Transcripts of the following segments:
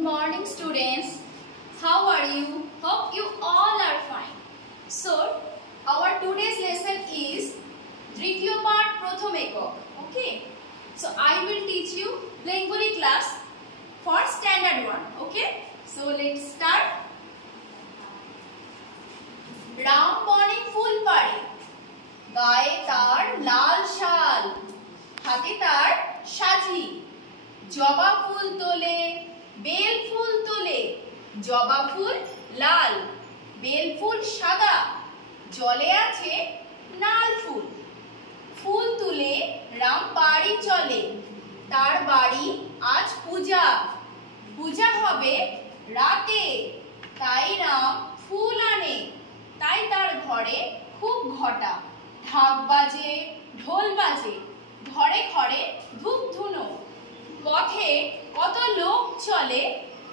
morning students. How are you? Hope you all are fine. So, our today's lesson is Dritiyo part Prothom Ekok. Okay. So, I will teach you Bengali class for standard 1. Okay. So, let's start. Ram morning ফুল পাড়ে গায়ে তার লাল শাল হাতে তার সাজি জবা ফুল তোলে bell ফুল তোলে জবা ফুল লাল বেল ফুল সাদা জলে আছে নাল ফুল ফুল তুলে রাম বাড়ি চলে তার বাড়ি আজ পূজা পূজা হবে রাতে তাই রাম ফুল আনে তাই তার ঘরে খুব ঘটা ঢাক বাজে ঢোল বাজে ঘরে ঘরে ধূপ ধুনো পথে কত লোক চলে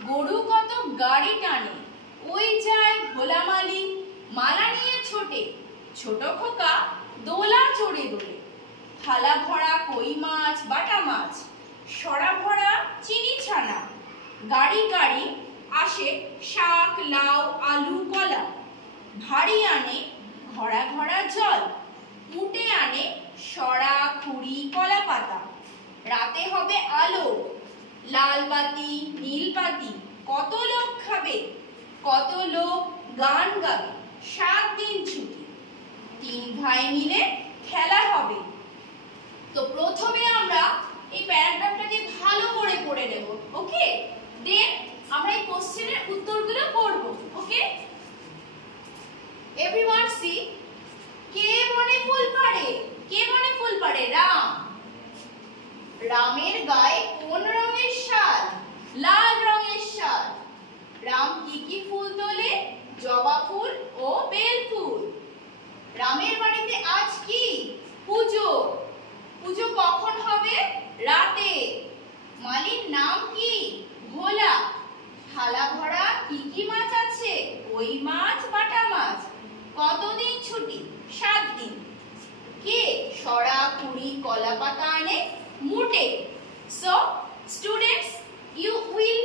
গরু কত গাড়ি টানে ওই যায় ভোলা মালি মালা নিয়ে ছোটে ছোট খোকা দোলা চড়ে দোলে থালা ভরা কই মাছ বাটা মাছ সরা ভরা চিনি ছানা গাড়ি গাড়ি আসে শাক লাউ আলু কলা ভারী আনে ঘড়া ঘড়া জল উটে আনে সরা খুঁড়ি কলা পাতা রাতে হবে আলো লাল বাতি নীল বাতি কত লোক খাবে কত লোক গান গাবে 7 দিন ছুটি 3 ভাই মিলে খেলা হবে তো প্রথমে আমরা এই প্যারাগ্রাফটাকে ভালো করে পড়ে নেব ওকে দেন আমরা এই কোশ্চেনের উত্তরগুলো করব ওকে এভরিওয়ান সি কে মনে ফুল পাড়ে কে মনে ফুল পাড়ে রাম রামের গায়ে কোন রঙের শাল লাল রঙের শাল রাম কি ফুল তোলে জবা ফুল ও বেল ফুল রামের বাড়িতে আজ কি পূজো পূজো কখন হবে রাতে মালির নাম কি ভোলা থালা ভরা কি মাছ আছে ওই মাছ বাটা মাছ কতদিন ছুটি 7 দিন কে সরা কুড়ি কলা পাতা আনে মুটে so students you will